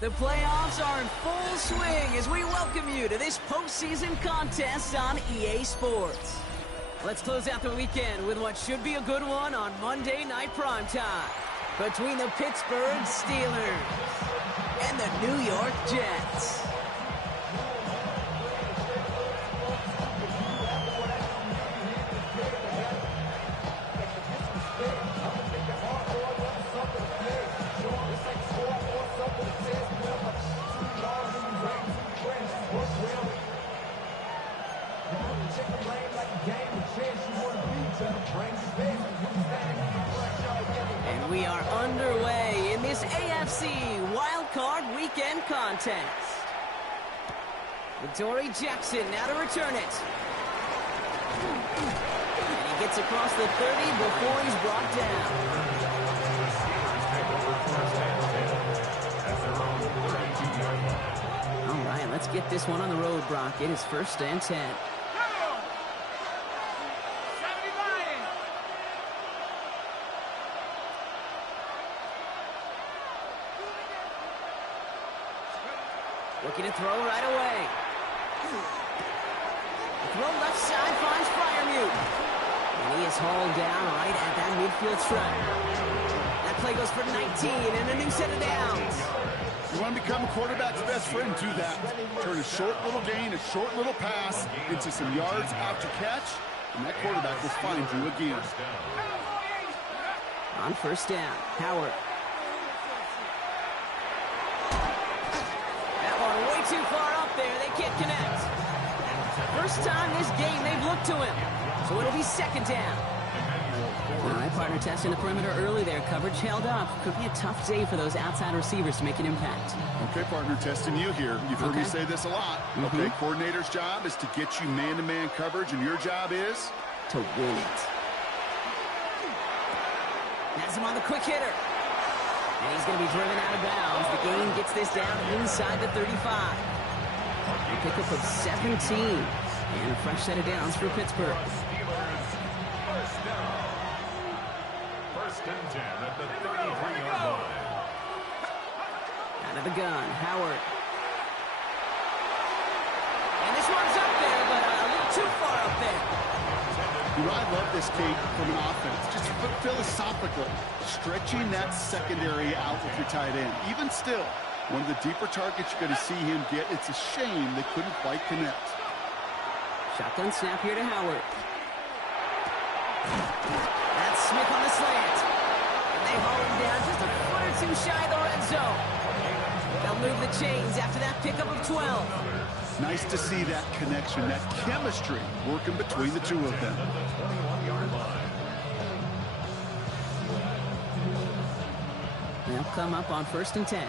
The playoffs are in full swing as we welcome you to this postseason contest on EA Sports. Let's close out the weekend with what should be a good one on Monday Night Primetime between the Pittsburgh Steelers and the New York Jets. And we are underway in this AFC Wildcard Weekend contest. Adoree Jackson now to return it. And he gets across the 30 before he's brought down. All right, let's get this one on the road, Brock. It is 1st and 10. Looking to throw right away. Throw left side finds Freiermuth. And he is hauled down right at that midfield stripe. That play goes for 19 and a new set of downs. You want to become a quarterback's best friend, do that. Turn a short little gain, a short little pass into some yards after catch, and that quarterback will find you again. On 1st down, Howard. Way too far up there, they can't connect. First time this game they've looked to him, so it'll be 2nd down. All right, partner, testing the perimeter early there. Coverage held up. Could be a tough day for those outside receivers to make an impact. Okay, partner, testing you here. You've heard me say this a lot. Okay, coordinator's job is to get you man-to-man coverage, and your job is? To win it. Has him on the quick hitter. And he's going to be driven out of bounds. The gain gets this down inside the 35. A pickup of 17. And a fresh set of downs for Pittsburgh. First and 10 at the 33-yard line. Out of the gun, Howard. And this one's up there, but a little too far up there. You know, I love this, Kate, from an offense. Just philosophically, stretching that secondary out with your tight end. Even still, one of the deeper targets you're going to see him get. It's a shame they couldn't quite connect. Shotgun snap here to Howard. That's Smith on the slant. And they haul him down just a foot or two shy of the red zone. They'll move the chains after that pickup of 12. Nice to see that connection, that chemistry working between the two of them. They'll come up on 1st and 10.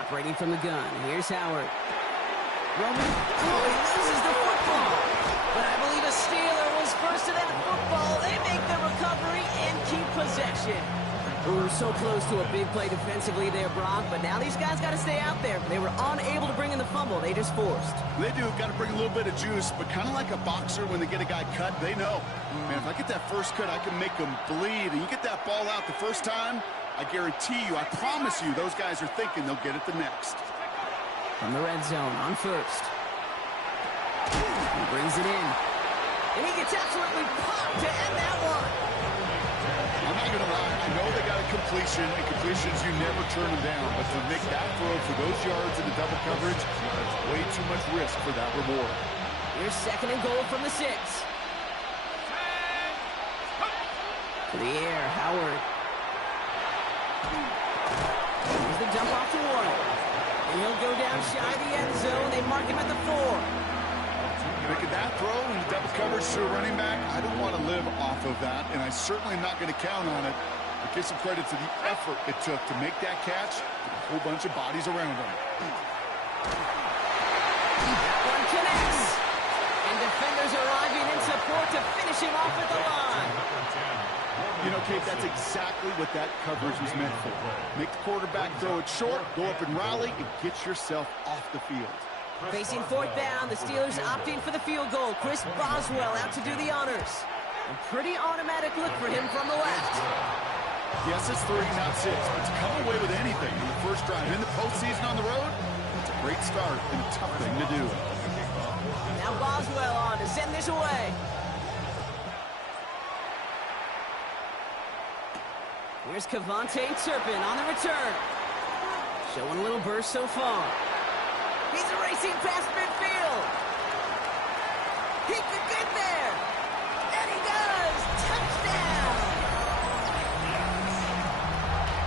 Operating from the gun. Here's Howard. Roman. Oh, he loses the football. But I believe a Steeler was first to that football. They make the recovery and keep possession. We're so close to a big play defensively there, Brock, but now these guys got to stay out there. They were unable to bring in the fumble. They just forced. They do. Got to bring a little bit of juice, but kind of like a boxer when they get a guy cut, they know. Man, if I get that first cut, I can make them bleed. And you get that ball out the first time, I guarantee you, I promise you, those guys are thinking they'll get it the next. From the red zone on 1st. He brings it in. And he gets absolutely popped to end that one. I'm not going to lie. I know they got a completion, and completions, you never turn them down. But to make that throw for those yards in the double coverage, that's way too much risk for that reward. Here's 2nd and goal from the 6. To the air, Howard. Here's the dump off to Warren. And he'll go down shy of the end zone. They mark him at the 4. Making that throw in the double coverage to a running back, I don't want to live off of that, and I certainly am not going to count on it. But give some credit to the effort it took to make that catch, with a whole bunch of bodies around him. That one connects. And defenders arriving in support to finish him off at the line. You know, Kate, that's exactly what that coverage was meant for. Make the quarterback throw it short, go up and rally, and get yourself off the field. Facing 4th down, the Steelers opting for the field goal. Chris Boswell out to do the honors. A pretty automatic look for him from the left. Yes, it's 3, not 6, but to come away with anything in the first drive in the postseason on the road, it's a great start and a tough thing to do. Now Boswell on to send this away. Here's Kavontae Turpin on the return. Showing a little burst so far. He's racing past midfield. He could get there. And he does. Touchdown.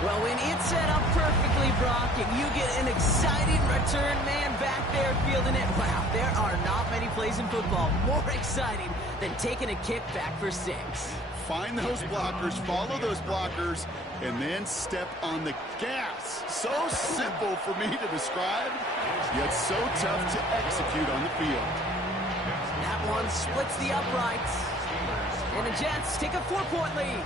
Well, when it's set up perfectly, Brock, and you get an exciting return man back there fielding it, wow, there are not many plays in football more exciting than taking a kick back for 6. Find those blockers, follow those blockers, and then step on the gas. So simple for me to describe, yet so tough to execute on the field. That one splits the uprights. And the Jets take a 4-point lead.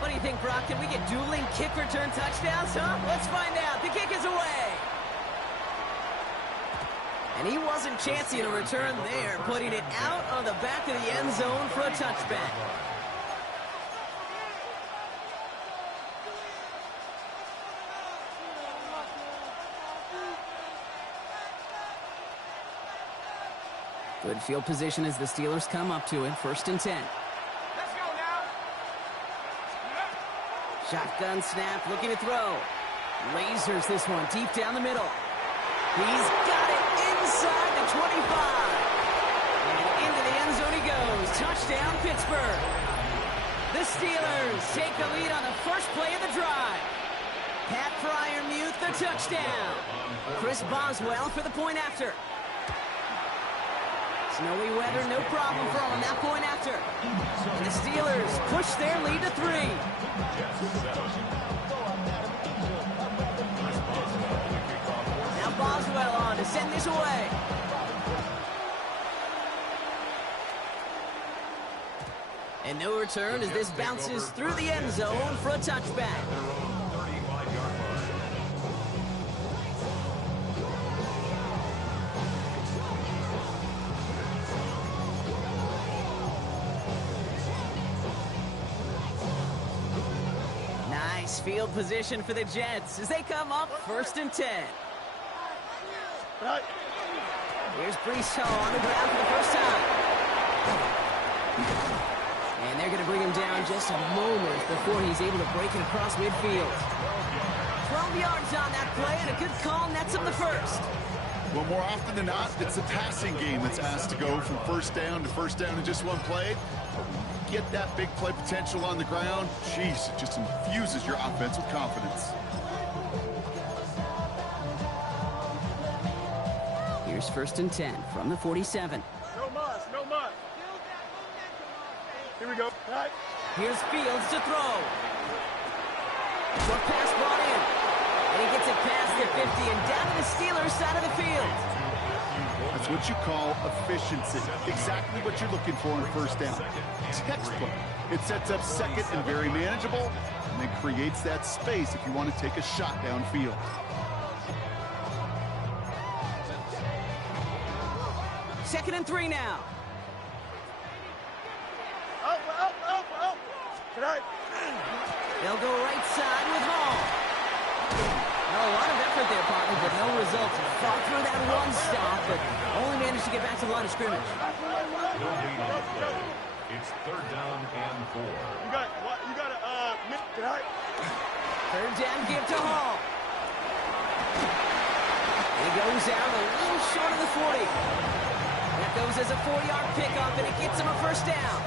What do you think, Brock? Can we get dueling kick return touchdowns, huh? Let's find out. The kick is away. And he wasn't chancing a return there, putting it out on the back of the end zone for a touchback. Good field position as the Steelers come up to it. 1st and 10. Let's go now. Shotgun snap, looking to throw. Lasers this one deep down the middle. He's got it inside the 25. And into the end zone he goes. Touchdown, Pittsburgh. The Steelers take the lead on the first play of the drive. Pat Fryermuth, the touchdown. Chris Boswell for the point after. Snowy weather, no problem for him on that point after. And the Steelers push their lead to 3. Now Boswell on to send this away. And no return as this bounces through the end zone for a touchback. Nice field position for the Jets as they come up 1st and 10. Here's Brees Hall on the ground for the first time. And they're going to bring him down just a moment before he's able to break it across midfield. 12 yards on that play, and a good call nets him the first. Well, more often than not, it's the passing game that's asked to go from first down in just one play. Get that big play potential on the ground. Jeez, it just infuses your offense with confidence. Here's 1st and 10 from the 47. No muss, no muss. Here we go. All right. Here's Fields to throw. Short pass brought in. And he gets it past the 50 and down to the Steelers side of the field. That's what you call efficiency. Exactly what you're looking for in first down. Textbook. It sets up second and very manageable, and then creates that space if you want to take a shot downfield. Second and 3 now. Oh. Good night. They'll go right side with Hall. A lot of effort there, partner, but no results. Fought through that one stop, but only managed to get back to the line of scrimmage. It's 3rd down and 4. You got good night. 3rd down, give to Hall. He goes out a little short of the 40. That goes as a 4-yard pickup, and it gets him a first down.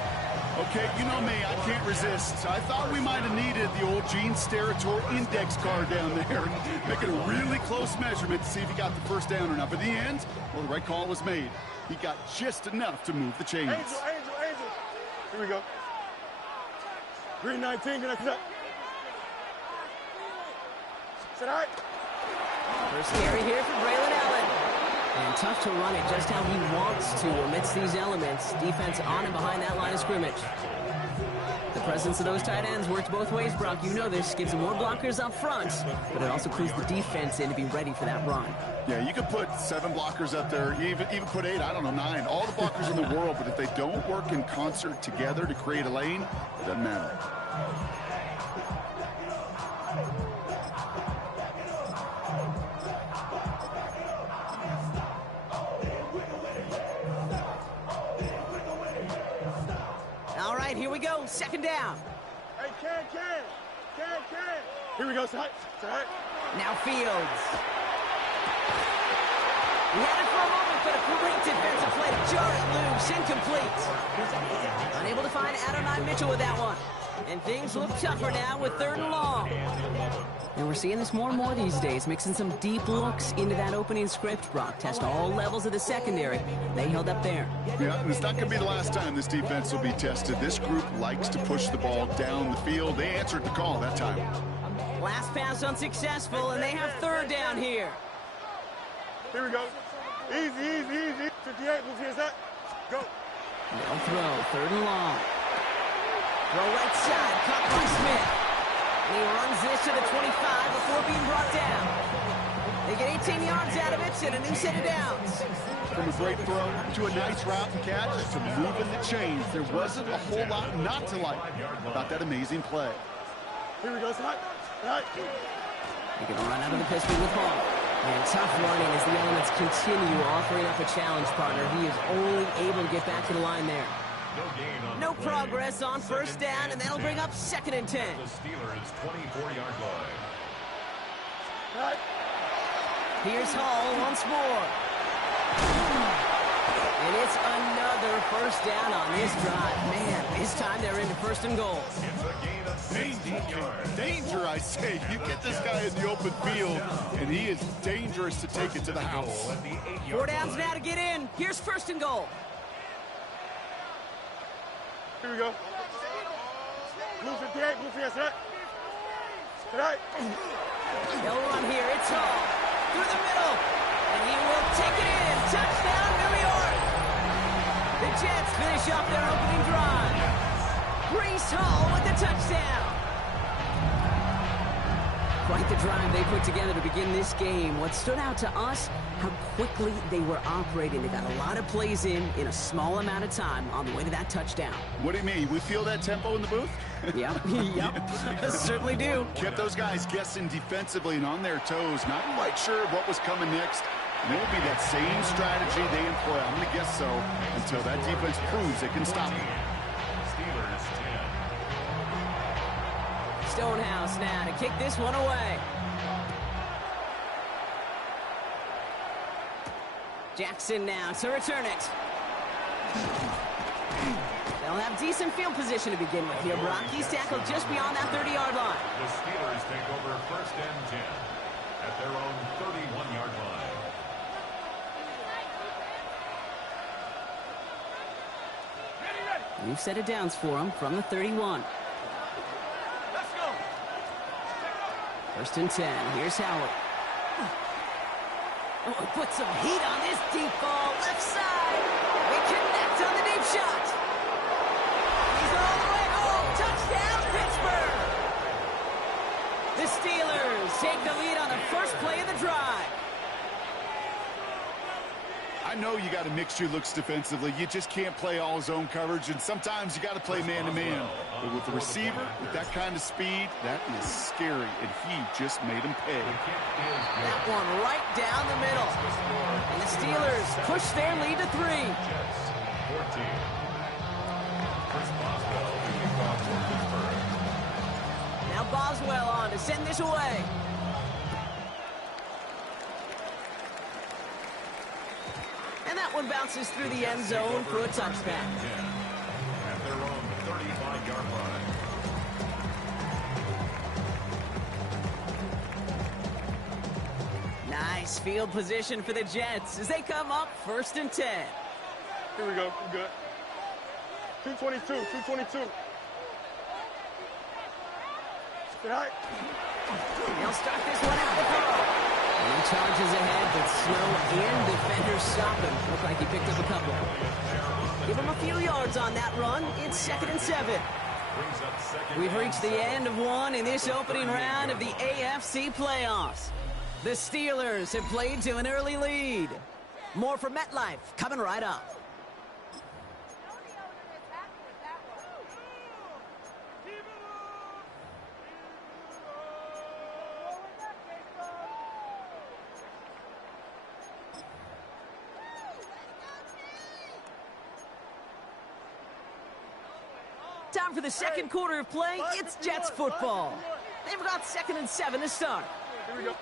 Okay, you know me, I can't resist. I thought we might have needed the old Gene Steratore index card down there and make it a really close measurement to see if he got the first down or not. But in the end, well, the right call was made. He got just enough to move the chains. Angel. Here we go. Green 19, good night. Sit all right. First carry here for Braylon Allen. And tough to run it just how he wants to amidst these elements. Defense on and behind that line of scrimmage. The presence of those tight ends works both ways, Brock. You know this. Gives them more blockers up front, but it also clues the defense in to be ready for that run. Yeah, you could put 7 blockers up there, even put 8, I don't know, 9. All the blockers in the world, but if they don't work in concert together to create a lane, it doesn't matter. All right, here we go. Second down. Hey, Ken. Here we go, side. Now Fields. He had it for a moment, but a great defensive play to jar it loose. Incomplete. Unable to find Adonai Mitchell with that one. And things look tougher now with 3rd and long. And we're seeing this more and more these days, mixing some deep looks into that opening script, Brock. Test all levels of the secondary. They held up there. Yeah, and it's not going to be the last time this defense will be tested. This group likes to push the ball down the field. They answered the call that time. Last pass unsuccessful, and they have 3rd down here. Here we go. Easy. 58, move here, set. Go. No throw, 3rd and long. Throw right side, caught by Smith. And he runs this to the 25 before being brought down. They get 18 yards out of it and a new set of downs. From a great throw to a nice route and catch to moving the chains. There wasn't a whole lot not to like about that amazing play. Here we go, side. He can run out of the pistol with Hall. And tough running as the elements continue offering up a challenge partner. He is only able to get back to the line there. No progress on 1st down, and that'll bring up 2nd and 10. The Steelers' 24-yard line. Right. Here's Hall once more. And it's another 1st down on this drive. Man, this time they're into 1st and goal. It's a gain of 16 yards. Danger, I say. You get this guy in the open field, and he is dangerous to take it to the house. At the 8-yard 4 downs line. now to get in. Here's 1st and goal. Here we go. Move 58, set. Right. They'll run here. It's Hall. Through the middle. And he will take it in. Touchdown, New York. The Jets finish off their opening drive. Breece Hall with the touchdown. Quite the drive they put together to begin this game. What stood out to us, how quickly they were operating. They got a lot of plays in a small amount of time on the way to that touchdown. What do you mean? We feel that tempo in the booth? Yep, certainly do. Kept those guys guessing defensively and on their toes, not quite sure what was coming next. And it will be that same strategy they employ, I'm going to guess so, until that defense proves it can stop them. Steelers 10. Stonehouse now to kick this one away. Jackson now to return it. They'll have decent field position to begin with here. Brock, he's tackled just beyond that 30-yard line. The Steelers take over 1st and 10 at their own 31-yard line. New set of downs for him from the 31. Let's go. 1st and 10. Here's Howard. Oh, put some heat on this deep ball. Left side. They connect on the deep shot. He's all the way home. Touchdown, Pittsburgh. The Steelers take the lead on the first play of the drive. I know you got to mix your looks defensively. You just can't play all zone coverage, and sometimes you got to play man-to-man. But with the receiver, with that kind of speed, that is scary, and he just made him pay. That one right down the middle. And the Steelers push their lead to 3. Jets 14. Chris Boswell to kick off for Pittsburgh. Now Boswell on to send this away. And that one bounces through the end zone for a touchback. At their own 35-yard line. Nice field position for the Jets as they come up 1st and 10. Here we go. We're good. 222. They'll start this one out with Hall. And he charges ahead, but Snow and defenders stop him. Looked like he picked up a couple. Give him a few yards on that run. It's 2nd and 7. We've reached the end of one in this opening round of the AFC playoffs. The Steelers have played to an early lead. More from MetLife coming right up. Time for the second quarter of play. It's Jets football. They've got 2nd and 7 to start. Here we go.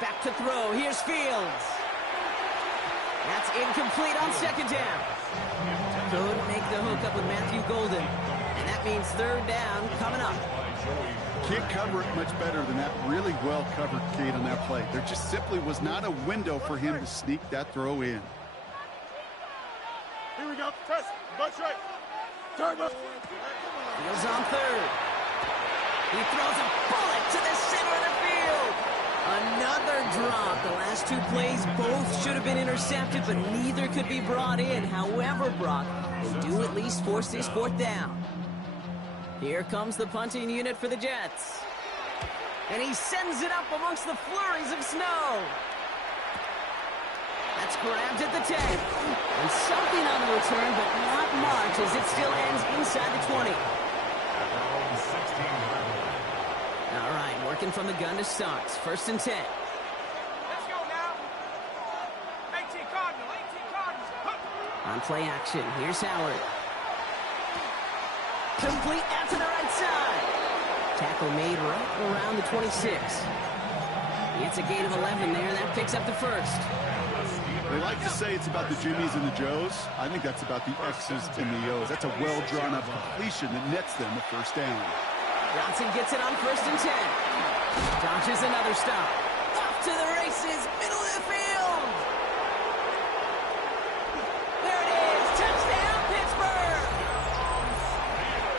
Back to throw. Here's Fields. That's incomplete on 2nd down. Couldn't make the hook up with Matthew Golden. And that means 3rd down coming up. Can't cover it much better than that. Really well covered, Kate, on that play. There just simply was not a window for him to sneak that throw in. Here we go. Test. Butt right. Turn left. Fields on 3rd. He throws a bullet to the center of the field. Another drop. The last 2 plays both should have been intercepted, but neither could be brought in. However, Brock, they do at least force this 4th down. Here comes the punting unit for the Jets. And he sends it up amongst the flurries of snow. That's grabbed at the 10. And something on the return, but not much, as it still ends inside the 20. All right, working from the gun to start. 1st and 10. Let's go now. 18 Cardinals. On play action, here's Howard. Complete out to the right side. Tackle made right around the 26. It's a gain of 11 there. That picks up the 1st. They like to say it's about the Jimmies and the Joes. I think that's about the X's and the O's. That's a well-drawn-up completion that nets them a 1st down. Johnson gets it on 1st and 10. Dodges another stop. Off to the races, middle of the field. There it is, touchdown, Pittsburgh.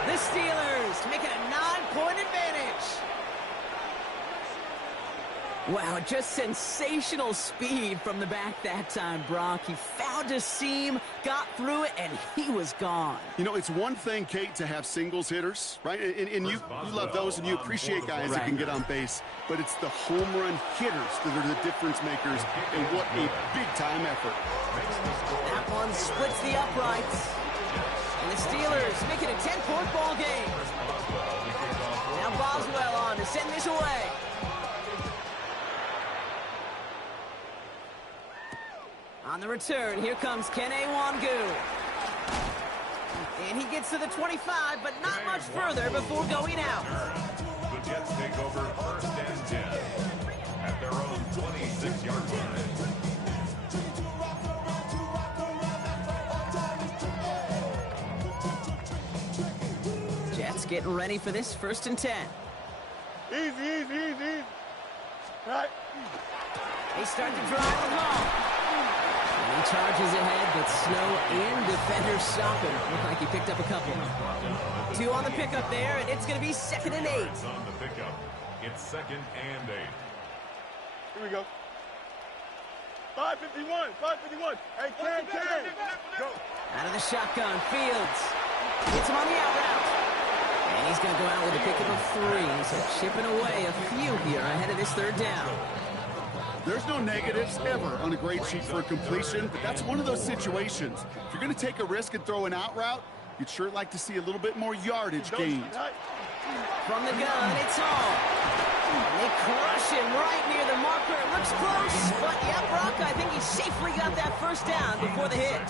The Steelers make it a 9-point advantage. Wow, just sensational speed from the back that time, Brock. He found a seam, got through it, and he was gone. You know, it's one thing, Kate, to have singles hitters, right? And you love those, and you appreciate guys that can get on base. But it's the home run hitters that are the difference makers, and what a big-time effort. That one splits the uprights. And the Steelers make it a 10-point ball game. Now Boswell on to send this away. On the return, here comes Kene Wangu. And he gets to the 25, but not much further before going out. The Jets take over 1st and 10 at their own 26-yard line. Jets getting ready for this 1st and 10. Easy. Right. They start to drive the ball. And he charges ahead, but Snow and defenders stop him. Looked like he picked up a couple. 2 on the pickup there, and it's going to be 2nd and 8. On the pickup, it's 2nd and 8. Here we go. 551. Hey, Ken. Go. Out of the shotgun, Fields. Gets him on the out route. And he's going to go out with a pickup of 3. So chipping away a few here ahead of this 3rd down. There's no negatives ever on a grade sheet for a completion, but that's one of those situations. If you're going to take a risk and throw an out route, you'd sure like to see a little bit more yardage gained. From the gun, it's all. And they crush him right near the marker. It looks close, but yeah, Brock, I think he safely got that 1st down before the hit.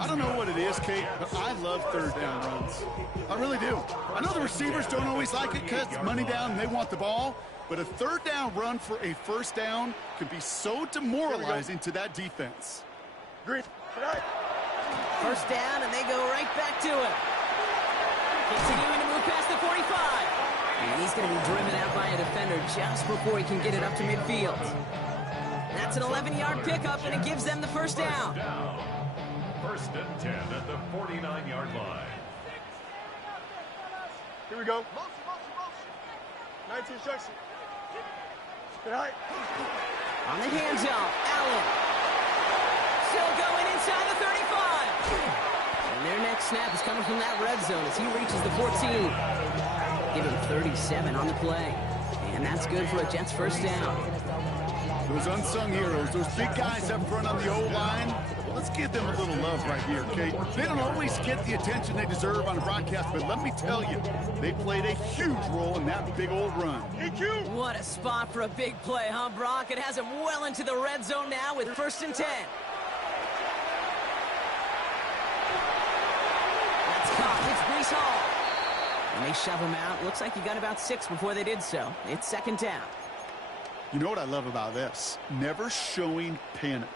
I don't know what it is, Kate, but I love 3rd down runs. I really do. I know the receivers don't always like it because it's money down and they want the ball, but a 3rd down run for a 1st down can be so demoralizing to that defense. Green. 1st down, and they go right back to it. Continuing to move past the 45. And he's going to be driven out by a defender just before he can get it up to midfield. That's an 11-yard pickup, and it gives them the 1st down. 1st and 10 at the 49-yard line. Here we go. 19 instruction. Good night. On the handoff, Allen. Still going inside the 35. And their next snap is coming from that red zone as he reaches the 14. Give him 37 on the play. And that's good for a Jets first down. Those unsung heroes, those big guys up front on the O-line, let's give them a little love right here, okay? They don't always get the attention they deserve on a broadcast, but let me tell you, they played a huge role in that big old run. EQ! What a spot for a big play, huh, Brock? It has him well into the red zone now with 1st and 10. That's caught. It's Breece Hall. And they shove him out. Looks like he got about 6 before they did so. It's 2nd down. You know what I love about this? Never showing panic.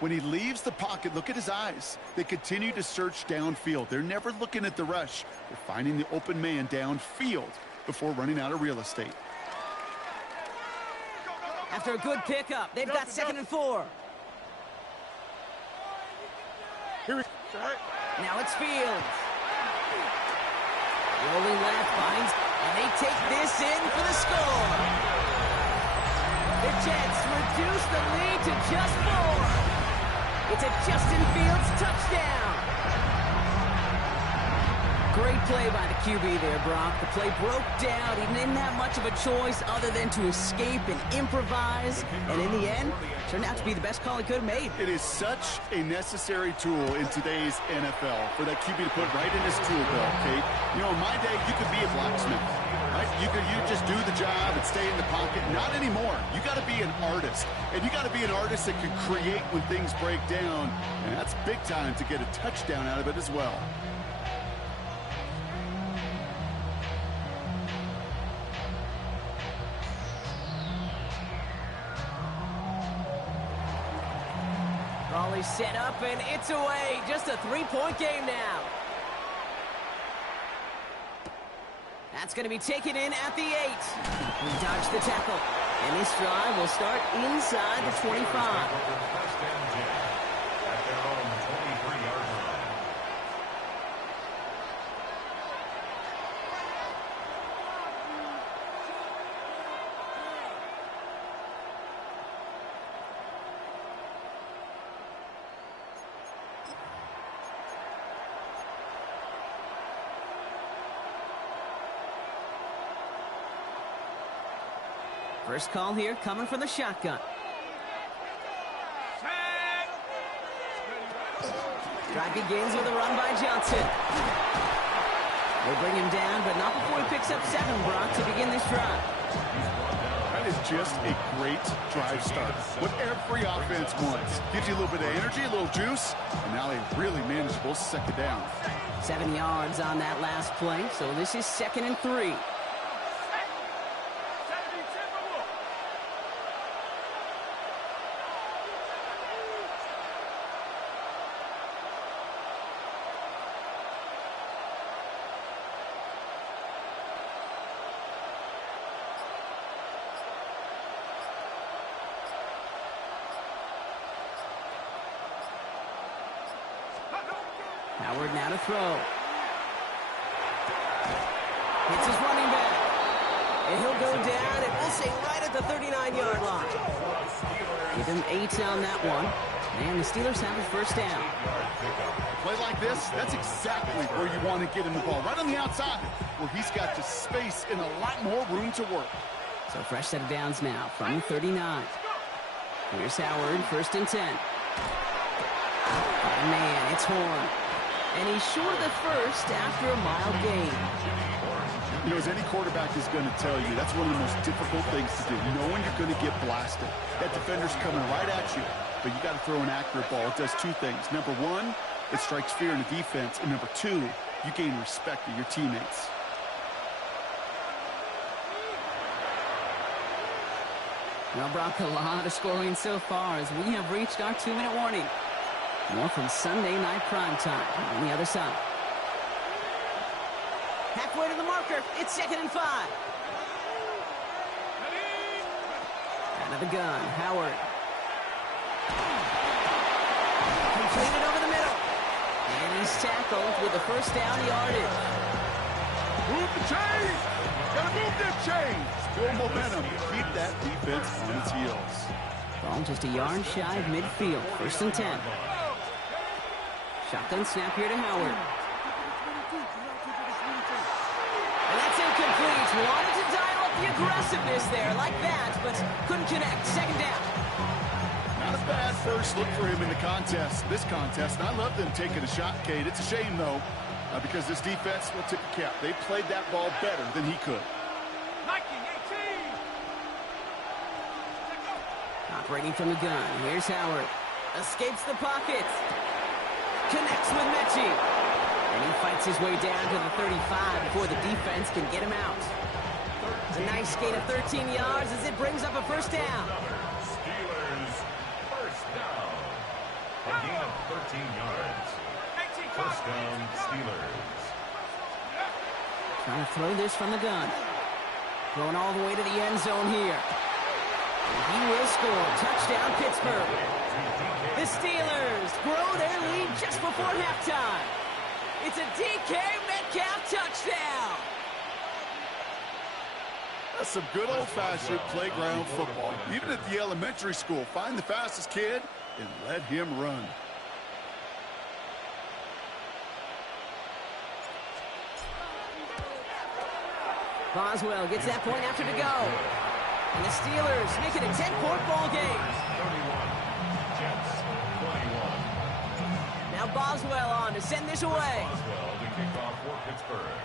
When he leaves the pocket, look at his eyes. They continue to search downfield. They're never looking at the rush. They're finding the open man downfield before running out of real estate. After a good pickup, they've got 2nd and 4. Here we go. Now it's Fields. Rolling left, finds, and they take this in for the score. The Jets reduce the lead to just 4. It's a Justin Fields touchdown. Great play by the QB there, Brock. The play broke down. He didn't have much of a choice other than to escape and improvise. And in the end, turned out to be the best call he could have made. It is such a necessary tool in today's NFL for that QB to put right in his tool belt, Kate. You know, in my day, you could be a blacksmith. Right? You just do the job and stay in the pocket. Not anymore. You got to be an artist. And you got to be an artist that can create when things break down. And that's big time to get a touchdown out of it as well. Raleigh's set up and it's away. Just a 3-point game now. That's going to be taken in at the 8. We dodge the tackle. And this drive will start inside the 25. First and 10 at their own 23-yard line. First call here coming from the shotgun. Drive begins with a run by Johnson. They bring him down, but not before he picks up 7, Brock, to begin this drive. That is just a great drive start. What every offense wants. Gives you a little bit of energy, a little juice, and now a really manageable 2nd down. 7 yards on that last play, so this is 2nd and 3. Howard now to throw. Hits his running back. And he'll go down, and we'll say right at the 39-yard line. Give him 8 on that one. And the Steelers have a first down. A play like this, that's exactly where you want to get him the ball. Right on the outside, where he's got the space and a lot more room to work. So fresh set of downs now from the 39. Here's Howard, 1st and 10. Oh, man, it's Horn. And he's short of the first after a mild gain. You know, as any quarterback is going to tell you, that's one of the most difficult things to do. Knowing you're going to get blasted. That defender's coming right at you, but you got to throw an accurate ball. It does 2 things. Number 1, it strikes fear in the defense. And number 2, you gain respect of your teammates. Well, Brock, a lot of scoring so far as we have reached our 2-minute warning. More from Sunday night primetime on the other side. Halfway to the marker. It's 2nd and 5. Out of the gun, Howard. Completed over the middle. And he's tackled with the first down yardage. Move the chains! Gotta move this chains. Build momentum. Keep that defense on its heels. Ball just a yard shy of midfield. 1st and 10. Shotgun snap here to Howard. And that's incomplete. Wanted to dial up the aggressiveness there like that, but couldn't connect. 2nd down. Not a bad first look for him in the contest. This contest, and I love them taking a shot, Cade. It's a shame, though, because this defense will tip the cap. They played that ball better than he could. Nike 18. Operating from the gun. Here's Howard. Escapes the pocket. Connects with Mechie. And he fights his way down to the 35 before the defense can get him out. It's a nice gain of 13 yards as it brings up a 1st down. Steelers, 1st down. A gain of 13 yards. 1st down, Steelers. Trying to throw this from the gun. Going all the way to the end zone here. And he will score. Touchdown, Pittsburgh. The Steelers grow their lead just before halftime. It's a DK Metcalf touchdown. That's some good old-fashioned playground football. Even at the elementary school, find the fastest kid and let him run. Boswell gets that point after to go. And the Steelers make it a 10-point ball game. 31. Jets, 21. Now Boswell on to send this away. Boswell to kick off for Pittsburgh.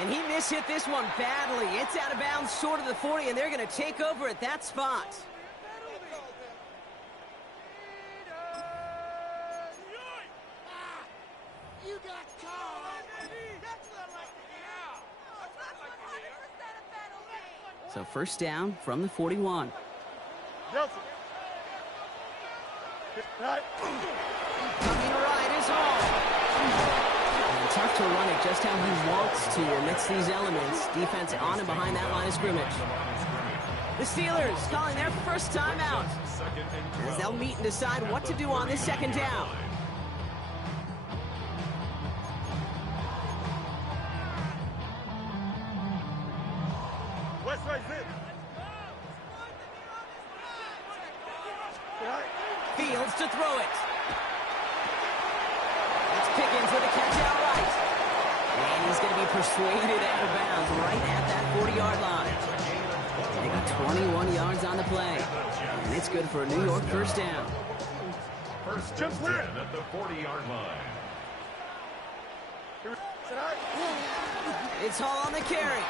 And he mishit this one badly. It's out of bounds short of the 40, and they're going to take over at that spot. So 1st down from the 41. Nelson. Right. Coming right is home. And tough to run it just how he wants to amidst these elements. Defense on and behind that line of scrimmage. The Steelers calling their 1st timeout as they'll meet and decide what to do on this 2nd down. West side zip. Fields to throw it. It's Pickens with a catch outright. And he's going to be persuaded out of bounds right at that 40-yard line. They got 21 yards on the play. And it's good for a New York 1st down. 1st and 10 at the 40-yard line. It's Hall on the carry.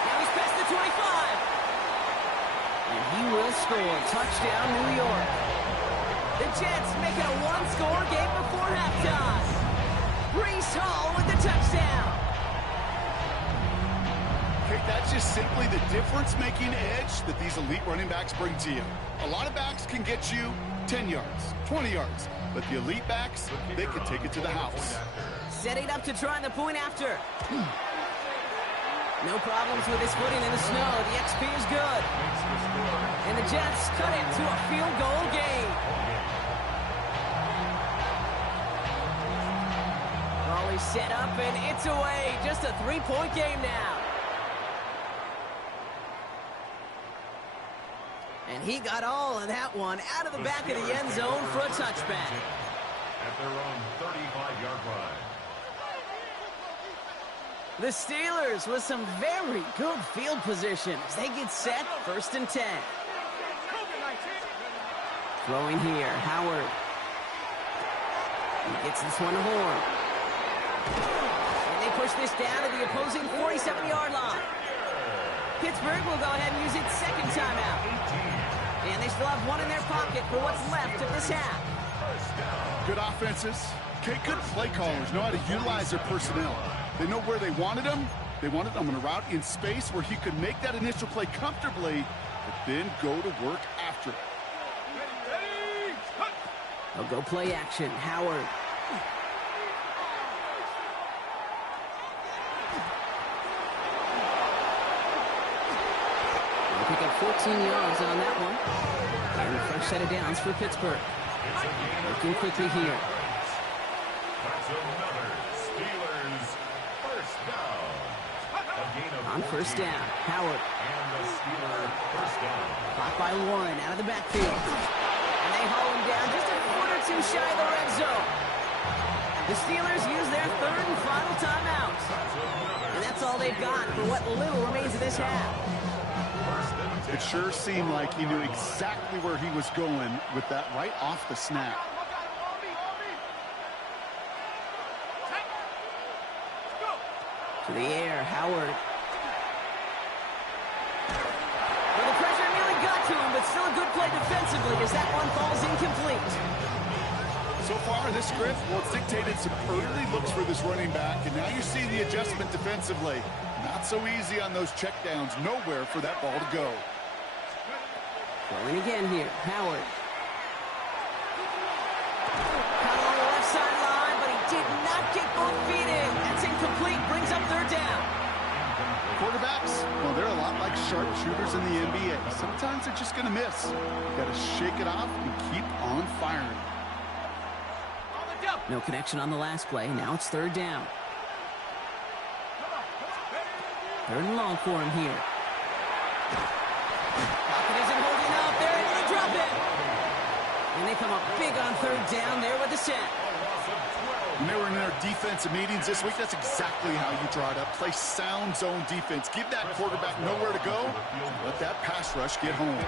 Now he's past the 25. And he will score. Touchdown, New York. The Jets make it a 1-score game before halftime. Breece Hall with the touchdown. Okay, that's just simply the difference-making edge that these elite running backs bring to you. A lot of backs can get you 10 yards, 20 yards, but the elite backs, they can take it to the house. Setting up to try the point after. No problems with his footing in the snow. The XP is good. And the Jets cut it to a field goal game. Ball is set up and it's away. Just a 3-point game now. And he got all of that one out of the back of the end zone for a touchback. At their own 35-yard line. The Steelers with some very good field position as they get set. 1st and 10. Throwing here, Howard. He gets this one to Horn. And they push this down to the opposing 47-yard line. Pittsburgh will go ahead and use its 2nd timeout. And they still have one in their pocket for what's left of this half. Good offenses. Okay, good play callers know how to utilize their personnel. They know where they wanted him. They wanted him on a route in space where he could make that initial play comfortably, but then go to work after it. They'll go play action. Howard. They'll pick up 14 yards on that one. And a fresh set of downs for Pittsburgh. Working quickly here. That's another Steelers 1st down. On first down, Howard. And the Steeler first down. Caught by Warren out of the backfield. And they haul him down just a foot or two shy of the red zone. The Steelers use their third and final timeout. And that's all they've got for what little remains of this half. It sure seemed like he knew exactly where he was going with that right off the snap. To the air, Howard. Well, the pressure nearly got to him, but still a good play defensively as that one falls incomplete. So far in this script, well, it's dictated some early looks for this running back, and now you see the adjustment defensively. Not so easy on those checkdowns. Nowhere for that ball to go. Throwing again here, Howard. Caught on the left sideline, but he did not get both feet in. That's incomplete, brings up third down. Quarterbacks, well, they're a lot like sharpshooters in the NBA. Sometimes they're just going to miss. You got to shake it off and keep on firing. No connection on the last play. Now it's third down. Third and long for him here. Pocket isn't holding up. They're able to drop it. And they come up big on third down there with the sack. When they were in their defensive meetings this week, that's exactly how you draw it up. Play sound zone defense. Give that quarterback nowhere to go. Let that pass rush get home.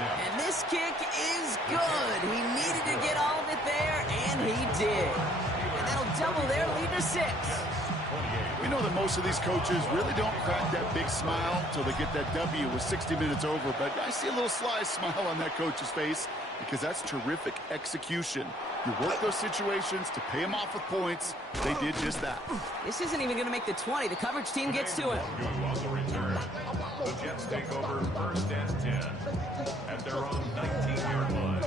And this kick is good. He needed to get all of it there, and he did. And that'll double their lead to 6. We know that most of these coaches really don't crack that big smile until they get that W with 60 minutes over, but I see a little sly smile on that coach's face because that's terrific execution. You work those situations to pay them off with points. They did just that. This isn't even going to make the 20. The coverage team gets to it. On the return, the Jets take over first and 10 at their own 19-yard line.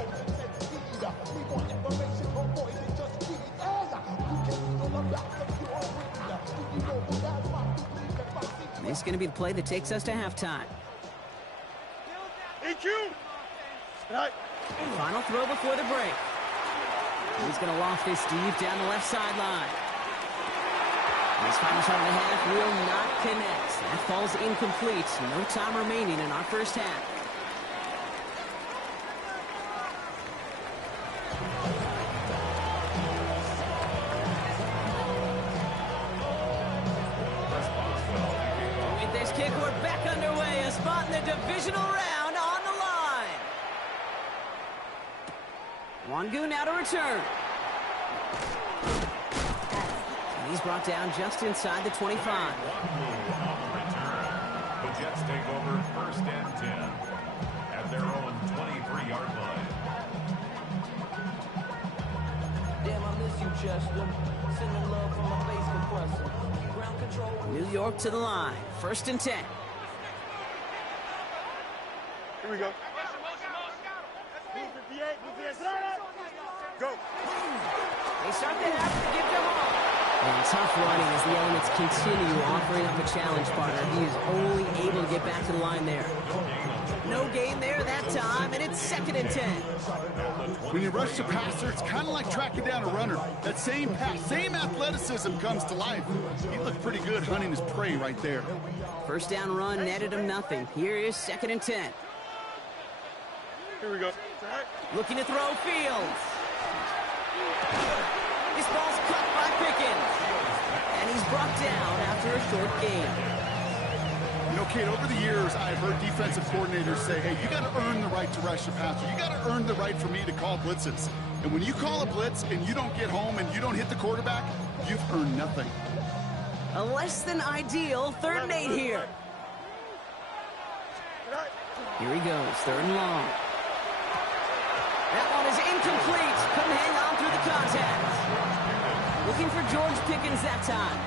This is going to be the play that takes us to halftime. EQ! Final throw before the break. He's going to loft this deep down the left sideline. This final shot of the half will not connect. That falls incomplete. No time remaining in our first half. With this kick, we're back underway. A spot in the divisional round on the line. Wangu now to return. And he's brought down just inside the 25. On the return, the Jets take over first and 10 at their own 23-yard line. Damn, I miss you, Chester. Sending love from my face compressor. Ground control. New York to the line. First and 10. Here we go. Move 58, move 58. Go. They start the half to give them all. And tough running as the elements continue offering up a challenge partner. He is only able to get back to the line there. No gain there that time, and it's second and 10. When you rush the passer, it's kind of like tracking down a runner. That same pass, same athleticism comes to life. He looked pretty good hunting his prey right there. First down run netted him nothing. Here is second and 10. Here we go. Looking to throw Fields. This ball's cut by Pickens. And he's brought down after a short gain. You know, Kate, over the years, I've heard defensive coordinators say, hey, you got to earn the right to rush the passer. You got to earn the right for me to call blitzes. And when you call a blitz and you don't get home and you don't hit the quarterback, you've earned nothing. A less than ideal third and 8 here. Here he goes, third and long. That one is incomplete. Couldn't hang on through the contact. Looking for George Pickens that time.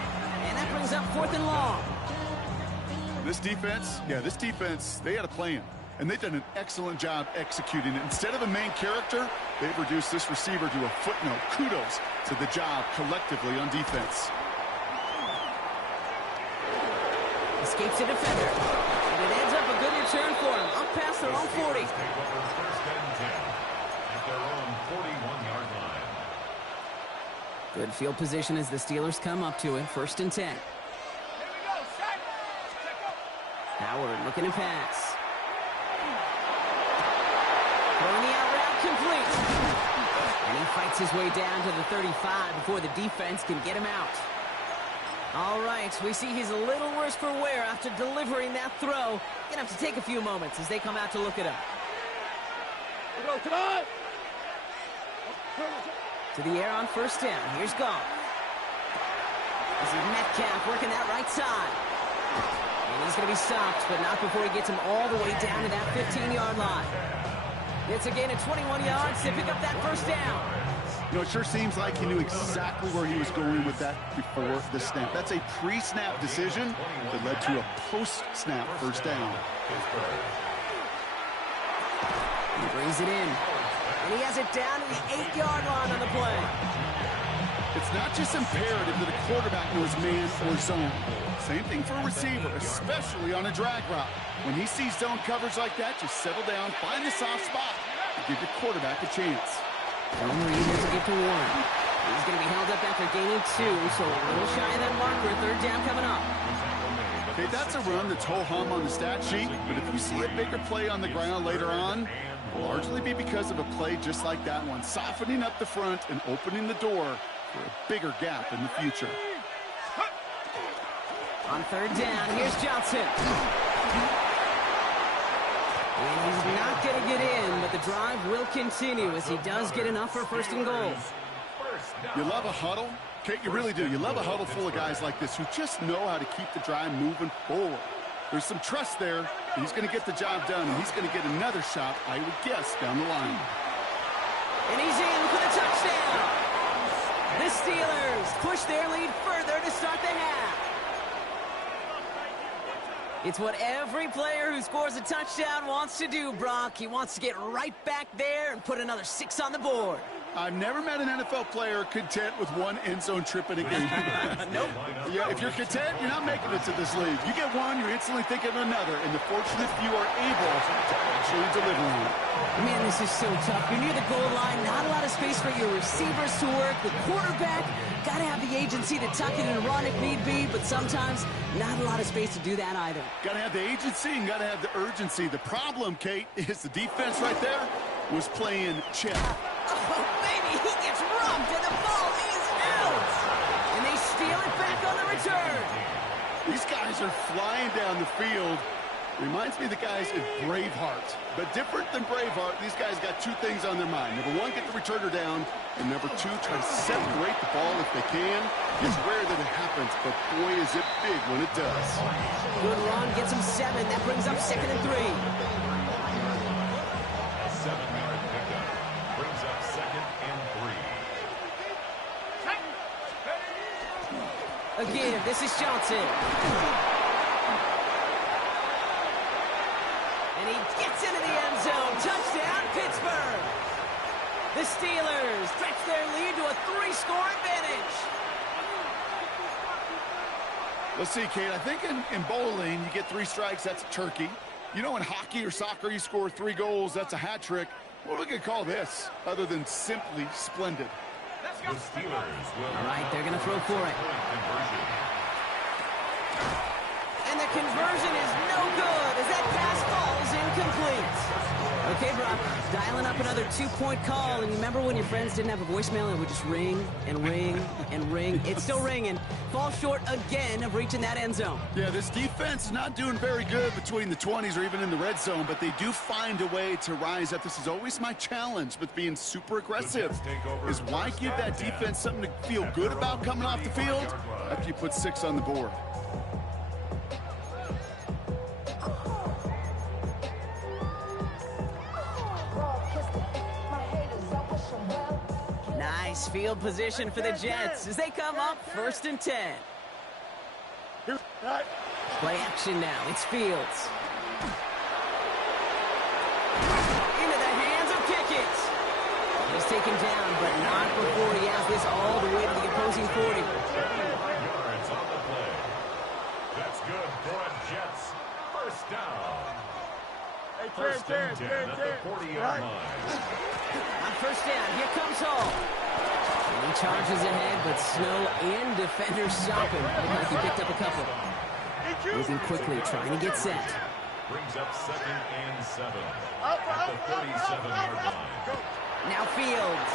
And that brings up fourth and long. This defense, they had a plan. And they've done an excellent job executing it. Instead of a main character, they've reduced this receiver to a footnote. Kudos to the job collectively on defense. Escapes a defender. And it ends up a good return for him. Up past their own 40. Take over first and 10 at their own 41-yard line. Good field position as the Steelers come up to it. First and 10. Howard looking to pass. Throwing the out route complete. And he fights his way down to the 35 before the defense can get him out. All right, we see he's a little worse for wear after delivering that throw. Gonna have to take a few moments as they come out to look it up. To the air on first down. Here's Goff. This is Metcalf working that right side. And he's going to be stopped, but not before he gets him all the way down to that 15-yard line. It's a gain of 21 yards to pick up that first down. You know, it sure seems like he knew exactly where he was going with that before the snap. That's a pre-snap decision that led to a post-snap first down. He brings it in. And he has it down to the 8-yard line on the play. It's not just imperative that a quarterback knows man or zone. Same thing for a receiver, especially on a drag route. When he sees zone coverage like that, just settle down, find the soft spot, and give your quarterback a chance. Don't read doesn't get to one. He's going to be held up after gaining 2, so a little shy of that marker. Third down coming up. Okay, that's a run that's ho-hum on the stat sheet, but if you see a bigger play on the ground later on, will largely be because of a play just like that one, softening up the front and opening the door for a bigger gap in the future. On third down, here's Johnson. And he's not going to get in, but the drive will continue as he does get enough for first and goal. You love a huddle? Kate, you really do. You love a huddle full of guys like this who just know how to keep the drive moving forward. There's some trust there. He's going to get the job done, and he's going to get another shot, I would guess, down the line. And he's in for the touchdown. The Steelers push their lead further to start the half. It's what every player who scores a touchdown wants to do, Brock. He wants to get right back there and put another 6 on the board. I've never met an NFL player content with one end zone trip in a game. Nope. Yeah, if you're content, you're not making it to this league. You get one, you're instantly thinking of another, and the fortunate few are able to actually deliver on it. Man, this is so tough. You're near the goal line, not a lot of space for your receivers to work. The quarterback, got to have the agency to tuck it and run if need be, but sometimes not a lot of space to do that either. Got to have the agency and got to have the urgency. The problem, Kate, is the defense right there was playing check. Oh, baby, he gets robbed, and the ball is out. And they steal it back on the return. These guys are flying down the field. Reminds me of the guys in Braveheart. But different than Braveheart, these guys got 2 things on their mind. Number 1, get the returner down. And number 2, try to separate the ball if they can. It's rare that it happens, but boy, is it big when it does. Good run, gets him 7. That brings up 2nd and 3. A 7-yard pickup brings up 2nd and 3. Again, this is Johnson. And he gets into the end zone. Touchdown, Pittsburgh. The Steelers stretch their lead to a 3-score advantage. Let's see, Kate, I think in bowling, you get 3 strikes, that's a turkey. You know, in hockey or soccer, you score 3 goals, that's a hat trick. What are we going to call this, other than simply splendid? The Steelers will... All right, they're going to throw for it. And the conversion is no good as that pass falls incomplete. Okay, Brock, dialing up another 2-point call. And you remember when your friends didn't have a voicemail and it would just ring and ring and ring? It's still ringing. Fall short again of reaching that end zone. Yeah, this defense is not doing very good between the 20s or even in the red zone, but they do find a way to rise up. This is always my challenge with being super aggressive, is why give that defense something to feel good about coming off the field after you put 6 on the board? Nice field position for the Jets as they come up 1st and 10. Play action now. It's Fields. Into the hands of Pickett. He's taken down, but not before he has this all the way to the opposing 40. Yards on the play. That's good for a Jets. First down. First and 10 at the 40-yard line. On first down, here comes Hall. And he charges ahead, but Snow and defenders stop him. Looks like he picked up a couple. Moving quickly, trying to get set. Brings up 2nd and 7 at the 37-yard line. Now Fields.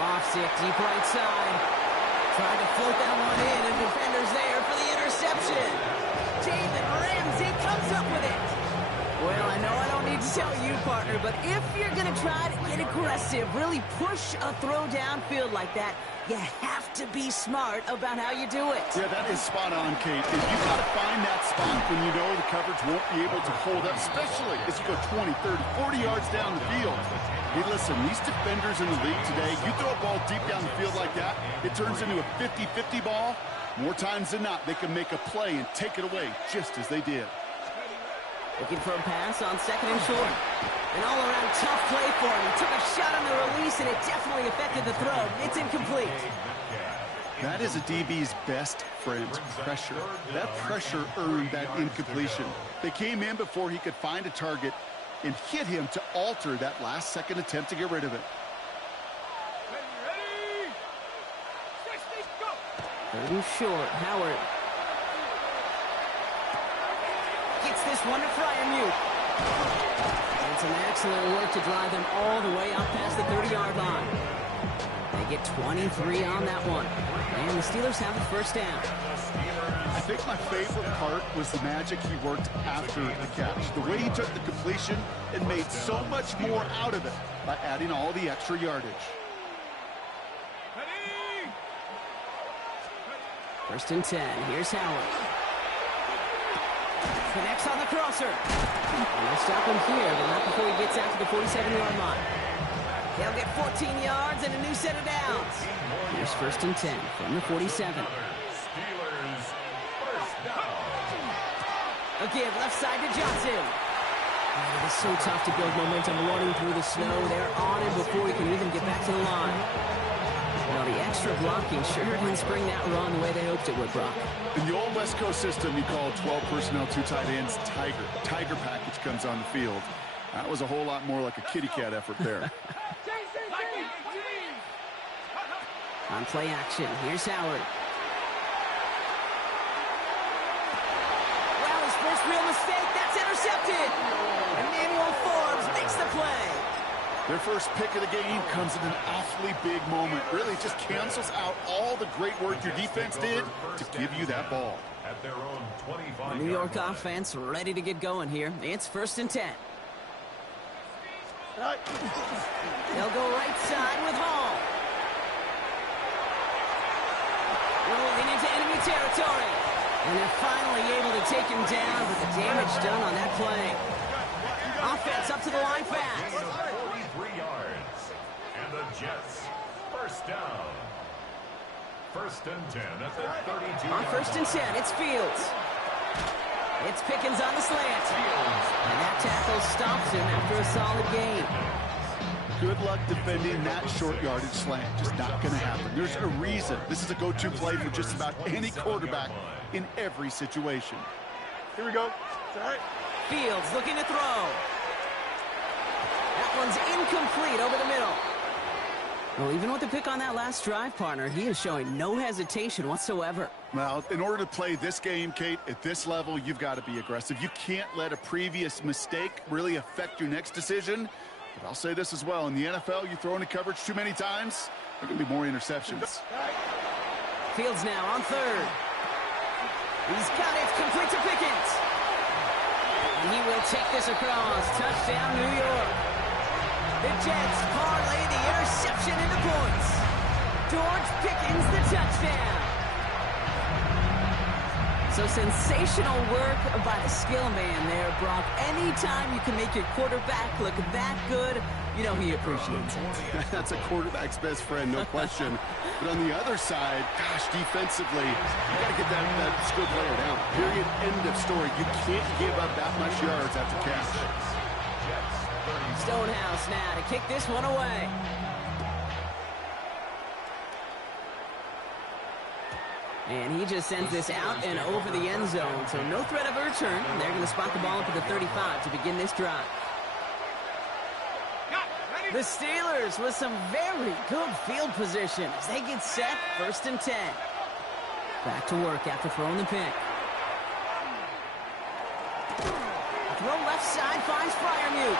Lofts it deep right side. Trying to float that one in, and defender's there for the interception. David Ramsey comes up with it. Well, I know I don't need to tell you, partner, but if you're going to try to get aggressive, really push a throw downfield like that, you have to be smart about how you do it. Yeah, that is spot on, Kate. And you've got to find that spot when you know the coverage won't be able to hold up, especially as you go 20, 30, 40 yards down the field. Hey, listen, these defenders in the league today, you throw a ball deep down the field like that, it turns into a 50-50 ball. More times than not, they can make a play and take it away just as they did. Looking for a pass on 2nd and short. An all-around tough play for him. He took a shot on the release, and it definitely affected the throw. It's incomplete. That is a DB's best friend, pressure. That pressure earned that incompletion. They came in before he could find a target and hit him to alter that last-second attempt to get rid of it. Ready? 60, go! 30 short. Howard gets this one to Fryermuth. And some excellent work to drive them all the way up past the 30-yard line. They get 23 on that one. And the Steelers have the first down. I think my favorite part was the magic he worked after the catch. The way he took the completion and made so much more out of it by adding all the extra yardage. Ready? 1st and 10. Here's Howard. Connects on the crosser. And they'll stop him here, but not before he gets out to the 47-yard line. They'll get 14 yards and a new set of downs. Here's 1st and 10 from the 47. Steelers first down. A give left side to Johnson. Oh, it is so tough to build momentum running through the snow. They're on him before he can even get back to the line. Well, the extra blocking sure didn't spring that run the way they hoped it would, Brock. In the old West Coast system, you call 12 personnel, 2 tight ends, Tiger. Tiger package comes on the field. That was a whole lot more like a kitty cat effort there. On play action, here's Howard. Well, his first real mistake, that's intercepted. Emmanuel Forbes makes the play. Their first pick of the game comes in an awfully big moment. Really just cancels out all the great work your defense did to give you that ball. At their own 25. The New York offense ready to get going here. It's 1st and 10. They'll go right side with Hall. Rolling into enemy territory. And they're finally able to take him down, but the damage done on that play. Offense up to the line fast. 43 yards. And the Jets first down. 1st and 10 at the 32. On 1st and 10, it's Fields. It's Pickens on the slant. And that tackle stops him after a solid gain. Good luck defending that short yardage slant. Just not going to happen. There's a reason. This is a go-to play for just about any quarterback in every situation. Here we go. It's all right. Fields looking to throw. That one's incomplete over the middle. Well, even with the pick on that last drive, partner, he is showing no hesitation whatsoever. Well, in order to play this game, Kate, at this level, you've got to be aggressive. You can't let a previous mistake really affect your next decision. But I'll say this as well. In the NFL, you throw into coverage too many times, there are going to be more interceptions. Fields now on 3rd. He's got it. Complete to Pickens. And he will take this across. Touchdown, New York. The Jets parlay the interception into points. George Pickens, the touchdown. So sensational work by the skill man there, Brock. Anytime you can make your quarterback look that good, you know he appreciates it. That's a quarterback's best friend, no question. But on the other side, gosh, defensively, you got to get that skill player down. Period. End of story. You can't give up that much yards after catch. Stonehouse now to kick this one away. And he just sends this out and over the end zone. So no threat of a return. They're going to spot the ball up at the 35 to begin this drive. The Steelers with some very good field position as they get set. 1st and 10. Back to work after throwing the pick. Throw left side finds Fryermuth.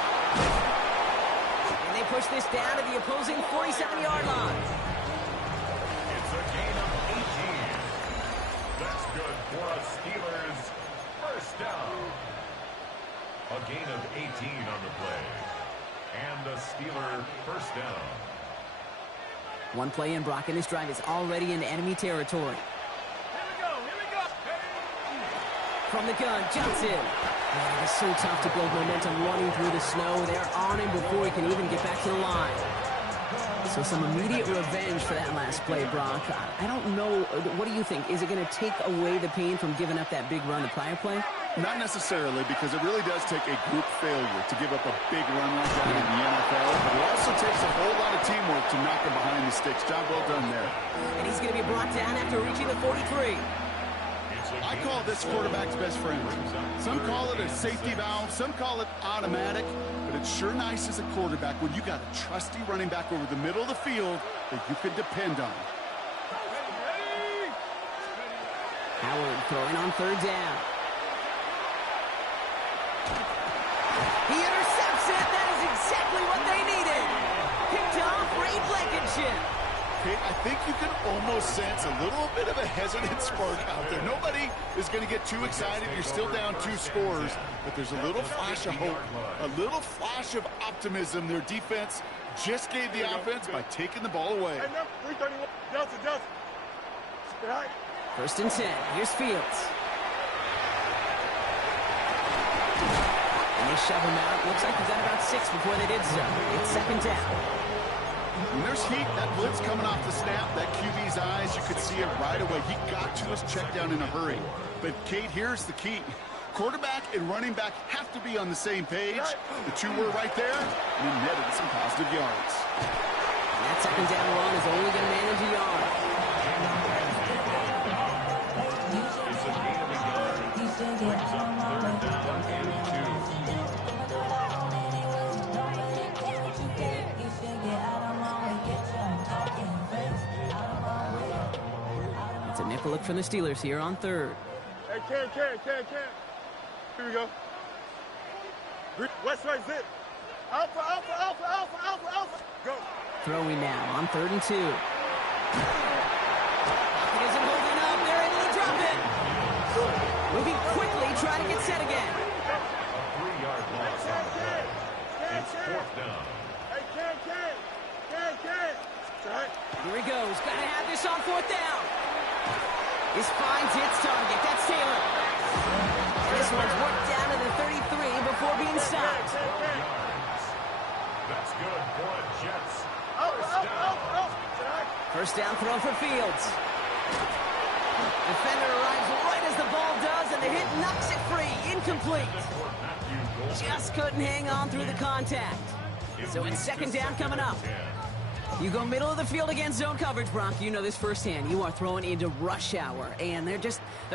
And they push this down to the opposing 47-yard line. It's a gain of 18. That's good for a Steelers first down. A gain of 18 on the play. And a Steeler first down. One play in, Brock, and this drive is already in enemy territory. Here we go. From the gun, Johnson. Man, it is so tough to build momentum running through the snow. They're on him before he can even get back to the line. So some immediate revenge for that last play, Brock. I don't know. What do you think? Is it going to take away the pain from giving up that big run the prior play? Not necessarily, because it really does take a group failure to give up a big run like that in the NFL. But it also takes a whole lot of teamwork to knock him behind the sticks. Job well done there. And he's going to be brought down after reaching the 43. I call this quarterback's best friend. Some call it a safety valve, some call it automatic, but it's sure nice as a quarterback when you got a trusty running back over the middle of the field that you can depend on. Howard throwing on third down. He intercepts it. That is exactly what they needed. Picked off Ray Blankenship. Okay, I think you can almost sense a little bit of a hesitant spark out there. Nobody is going to get too excited. You're still down 2 scores, but there's a little flash of hope, a little flash of optimism. Their defense just gave the offense by taking the ball away. Hey, number 331. Johnson. First and 10. Here's Fields. And they shove him out. Looks like he's got about 6 before they did so. It's second down. When there's heat, that blitz coming off the snap, that QB's eyes, you could see it right away. He got to his check down in a hurry. But, Kate, here's the key. Quarterback and running back have to be on the same page. The two were right there, and it netted some positive yards. And that second down run is only going to manage a yard. It's a gain of a yard. Brings up third down and 2. It's a nickel look from the Steelers here on third. Hey, Ken. Here we go. West right zip. Alpha. Go. Throwing now on third and 2. Pocket isn't holding up. They're able to drop it. Moving quickly, trying to get set again. A 3-yard loss on the play. It's fourth down. Hey, Ken. Here he goes. Got to have this on fourth down. This finds its target. That's Taylor. And this one's worked down to the 33 before being stopped. That's good for a Jets. First down throw for Fields. Defender arrives right as the ball does, and the hit knocks it free. Incomplete. Just couldn't hang on through the contact. So it's second down coming up. You go middle of the field against zone coverage, Brock. You know this firsthand. You are throwing into rush hour, and there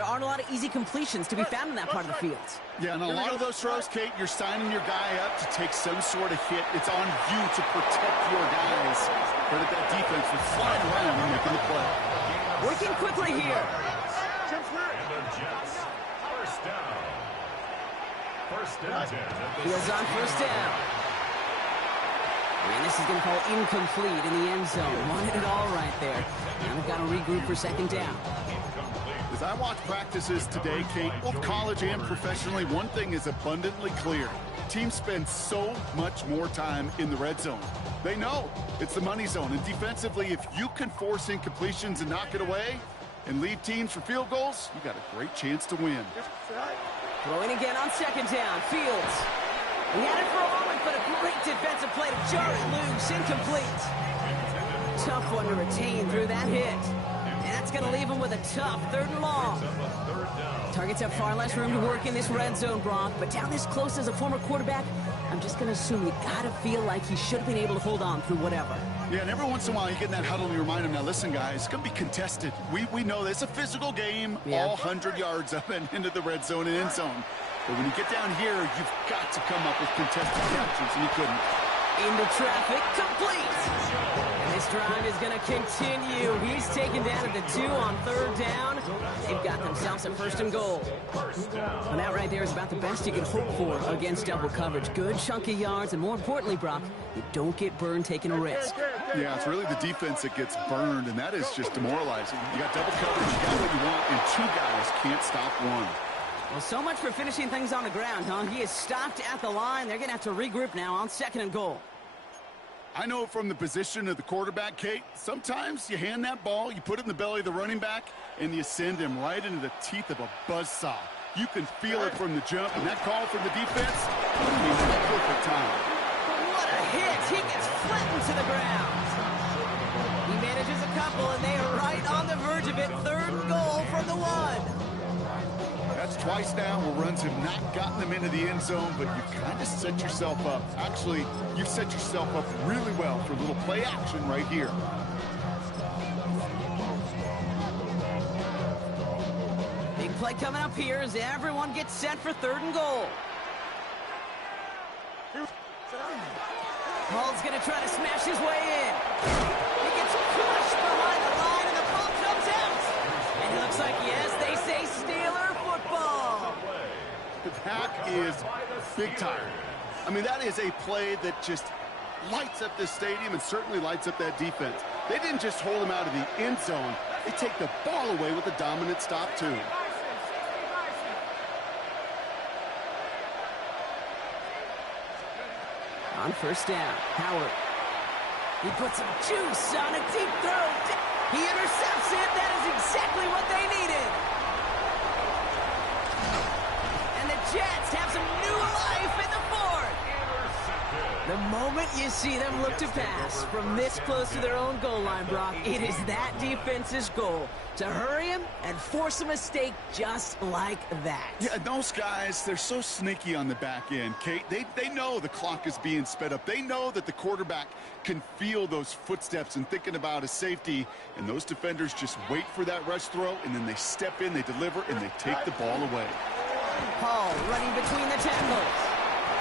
aren't a lot of easy completions to be found in that part of the field. Yeah, and a lot of those throws, Kate, you're signing your guy up to take some sort of hit. It's on you to protect your guys. But at that defense was flying around and making the play. Working quickly here. And the Jets. First down. First and 10. Fields on first down. And this is going to call incomplete in the end zone. Wanted it all right there. Now we've got to regroup for second down. As I watch practices today, Kate, both college and professionally, one thing is abundantly clear. Teams spend so much more time in the red zone. They know it's the money zone. And defensively, if you can force incompletions and knock it away and lead teams for field goals, you got a great chance to win. Throwing again on second down. Fields. He had it for a moment, but a great defensive play to jar it loose. Incomplete. Tough one to retain through that hit. And that's going to leave him with a tough third and long. Targets have far less room to work in this red zone, Brock, but down this close as a former quarterback, I'm just going to assume you got to feel like he should have been able to hold on through whatever. Yeah, and every once in a while you get in that huddle and you remind him, now listen, guys, it's going to be contested. We know this. It's a physical game, all 100 yards up and into the red zone and end zone. But when you get down here, you've got to come up with contested captures, and you couldn't. Into traffic, complete. And This drive is going to continue. He's taken down at the 2 on 3rd down. They've got themselves a 1st and goal. Well, that right there is about the best you can hope for against double coverage. Good chunky yards, and more importantly, Brock, you don't get burned taking a risk. Yeah, it's really the defense that gets burned, and that is just demoralizing. You got double coverage, you got what you want, and 2 guys can't stop one. Well, so much for finishing things on the ground, huh? He is stopped at the line. They're going to have to regroup now on 2nd and goal. I know from the position of the quarterback, Kate, sometimes you hand that ball, you put it in the belly of the running back, and you send him right into the teeth of a buzzsaw. You can feel it from the jump, and that call from the defense, I mean, that's perfect time. What a hit! He gets flattened to the ground. He manages a couple, and they are right on the verge of it. 3rd and goal from the 1. That's twice now where runs have not gotten them into the end zone, but you kind of set yourself up. Actually, you've set yourself up really well for a little play action right here. Big play coming up here as everyone gets set for 3rd and goal. Hall's going to try to smash his way in. He gets crushed behind the line, and the ball comes out. And it looks like, yes, they say Steeler football. That is big time. I mean, that is a play that just lights up this stadium and certainly lights up that defense. They didn't just hold him out of the end zone. They take the ball away with a dominant stop, too. On 1st down, Howard. He puts some juice on a deep throw. He intercepts it. That is exactly what they needed. And the Jets have some new life in the 4th. The moment you see them look to pass from this close to their own goal line, Brock, it is that defense's goal to hurry him and force a mistake just like that. Yeah, those guys, they're so sneaky on the back end, Kate. They know the clock is being sped up. They know that the quarterback can feel those footsteps and thinking about his safety, and those defenders just wait for that rush throw, and then they step in, they deliver, and they take the ball away. Hall running between the tackles.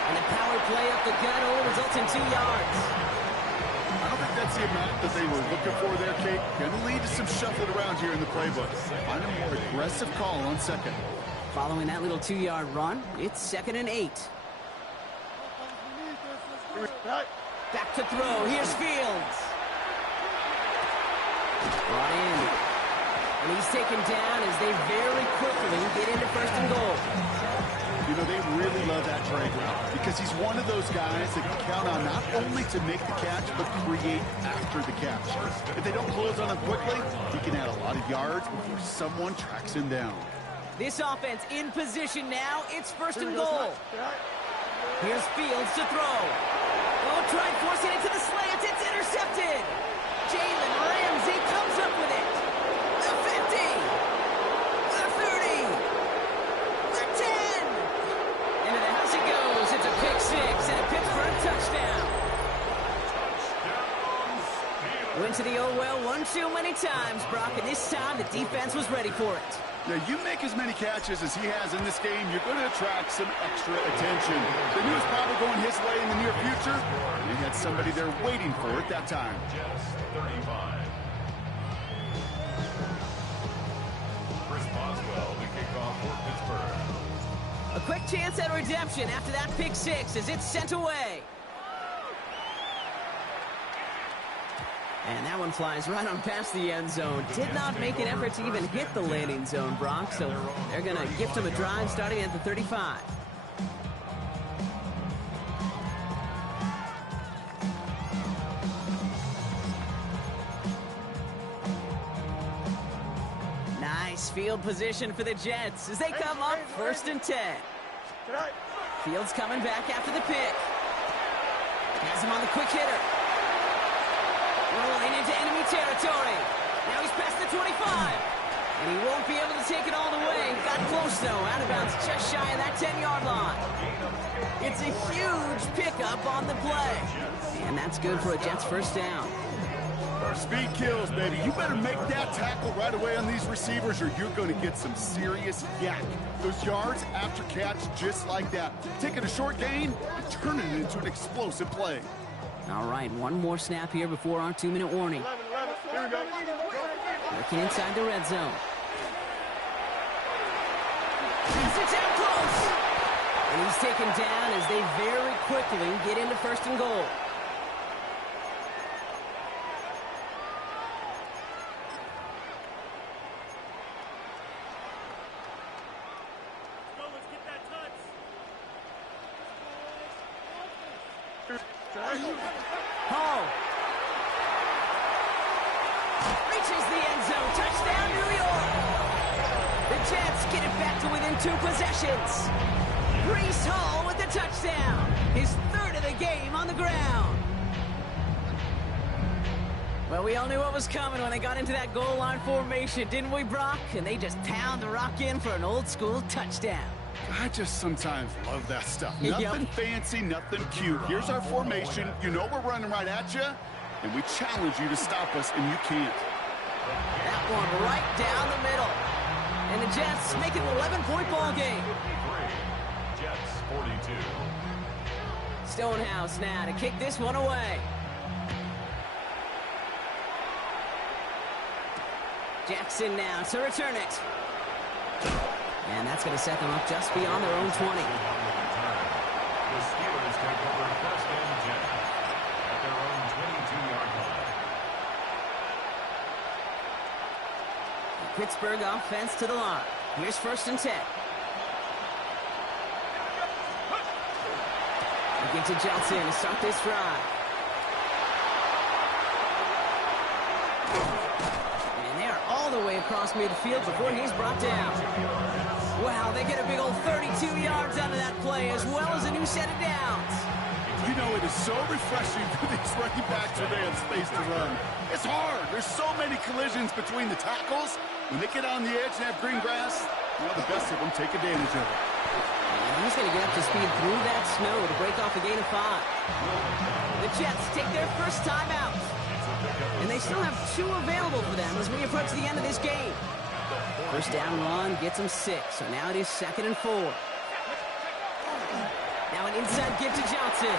And the power play up the gut only results in 2 yards. I don't think that's the amount that they were looking for there, Kate. Going to lead to some shuffling around here in the playbook. Find a more aggressive call on 2nd. Following that little 2-yard run, it's 2nd and 8. Back to throw. Here's Fields. Brought in. And he's taken down as they very quickly get into 1st and goal. You know, they really love that trade route because he's one of those guys that can count on not only to make the catch, but create after the catch. If they don't close on him quickly, he can add a lot of yards before someone tracks him down. This offense in position now. It's 1st and goal. Here's Fields to throw. Oh, try forcing it to the slant. It's intercepted. Jalen Ramsey comes up with it. The 50. The 30. The 10. Into the house he goes. It's a pick 6 and a pitch for a touchdown. Went to the oh well one too many times, Brock, and this time the defense was ready for it. Yeah, you make as many catches as he has in this game, you're going to attract some extra attention. They knew it was probably going his way in the near future, and they had somebody there waiting for it that time. Jets 35. Chris Boswell to kick off for Pittsburgh. A quick chance at redemption after that pick 6 as it's sent away. And that one flies right on past the end zone. Did not make an effort to even hit the landing zone, Brock, so they're going to gift him a drive starting at the 35. Nice field position for the Jets as they come up 1st and 10. Fields coming back after the pick. Has him on the quick hitter. Rolling into enemy territory. Now he's past the 25. And he won't be able to take it all the way. Got close, though. Out of bounds just shy of that 10-yard line. It's a huge pickup on the play. And that's good for a Jets 1st down. Speed kills, baby. You better make that tackle right away on these receivers or you're going to get some serious yak. Those yards after catch just like that. Taking a short gain and turning it into an explosive play. All right, one more snap here before our 2-minute warning. 11, here we go. Working inside the red zone. It's out close. And he's taken down as they very quickly get into 1st and goal. Let's get that touch. Hall. Reaches the end zone. Touchdown, New York. The Jets get it back to within 2 possessions. Breece Hall with the touchdown. His 3rd of the game on the ground. Well, we all knew what was coming when they got into that goal line formation, didn't we, Brock? And they just pound the rock in for an old-school touchdown. I just sometimes love that stuff. Yep. Nothing fancy, nothing cute. Here's our formation. You know we're running right at you, and we challenge you to stop us, and you can't. That one right down the middle. And the Jets make it an 11-point ball game. 53. Jets 42. Stonehouse now to kick this one away. Jackson now to return it. And that's going to set them up just beyond their own 20. The Steelers take over 1st and 10 at their own 22-yard line. Pittsburgh offense to the line. Here's 1st and 10. Looking to Johnson to start this drive. And they're all the way across midfield before he's brought down. Wow, they get a big old 32 yards out of that play, as well as a new set of downs. You know, it is so refreshing for these running backs when they have space to run. It's hard. There's so many collisions between the tackles. When they get on the edge and have green grass, you know, the best of them take advantage of it. And he's going to get up to speed through that snow to break off a gain of 5. The Jets take their first time out. And they still have 2 available for them as we approach the end of this game. First down run gets them 6, so now it is 2nd and 4. Now an inside give to Johnson.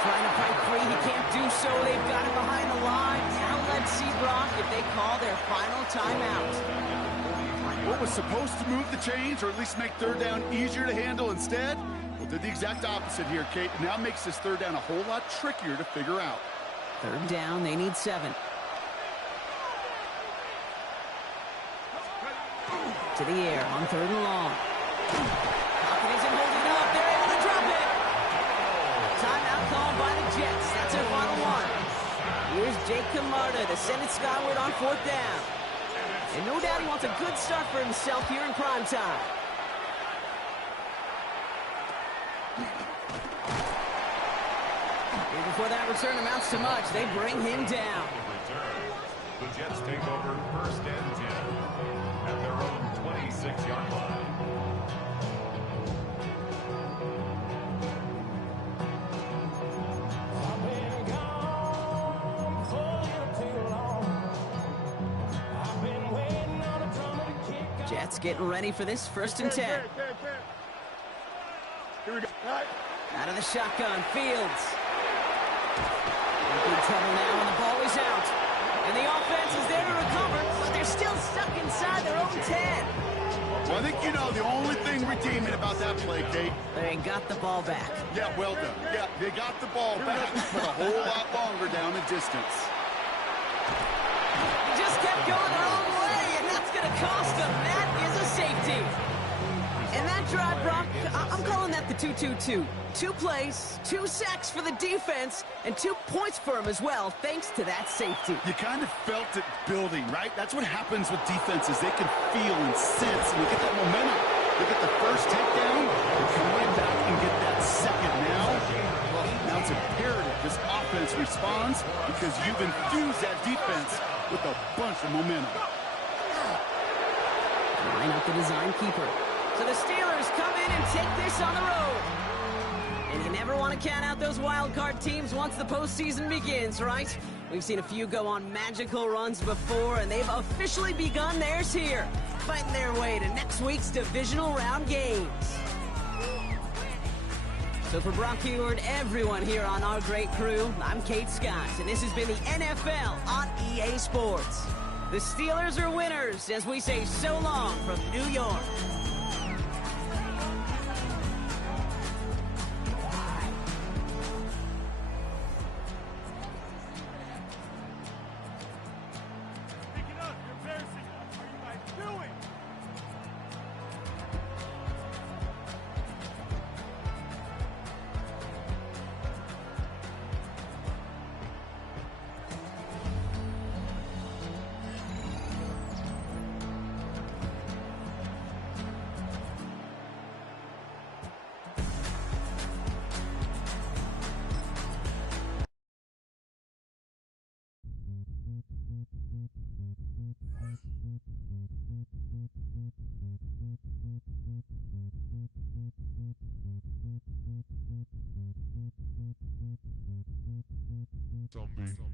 Trying to fight free, he can't do so. They've got him behind the line. Now let's see, Brock, if they call their final timeout. What was supposed to move the chains, or at least make 3rd down easier to handle instead, well, did the exact opposite here, Kate. Now makes this 3rd down a whole lot trickier to figure out. 3rd down, they need 7. To the air on 3rd and long. Hopkins isn't holding up. They're able to drop it. Timeout called by the Jets. That's their final one. Here's Jake Camarda to send it skyward on 4th down. And no doubt he wants a good start for himself here in prime time. And before that return amounts to much, they bring him down. The Jets take over 1st and 10 at their own 26-yard line. Jets getting ready for this 1st and 10. Here we go. Out of the shotgun, Fields. In trouble now, and the ball is out. And the offense is there to recover, but they're still stuck inside their own 10. Well, I think you know the only thing redeeming about that play, Kate. They got the ball back. Yeah, well done. Yeah, they got the ball back, but a whole lot longer down the distance. They just kept going their own way, and that's going to cost them. That is a safety. And that drive, Brock, I'm calling that the 2-2-2. 2 plays, 2 sacks for the defense, and 2 points for him as well, thanks to that safety. You kind of felt it building, right? That's what happens with defenses. They can feel and sense, and you get that momentum. They get the first takedown, and come right back and get that second. Now it's imperative this offense responds because you've infused that defense with a bunch of momentum. Line up the design keeper. So the Steelers come in and take this on the road. And you never want to count out those wild card teams once the postseason begins, right? We've seen a few go on magical runs before, and they've officially begun theirs here, fighting their way to next week's divisional round games. So for Brock Keyword, everyone here on our great crew, I'm Kate Scott, and this has been the NFL on EA Sports. The Steelers are winners as we say so long from New York. Pick it up. You're embarrassing us. What are you guys doing? Zombie Nation.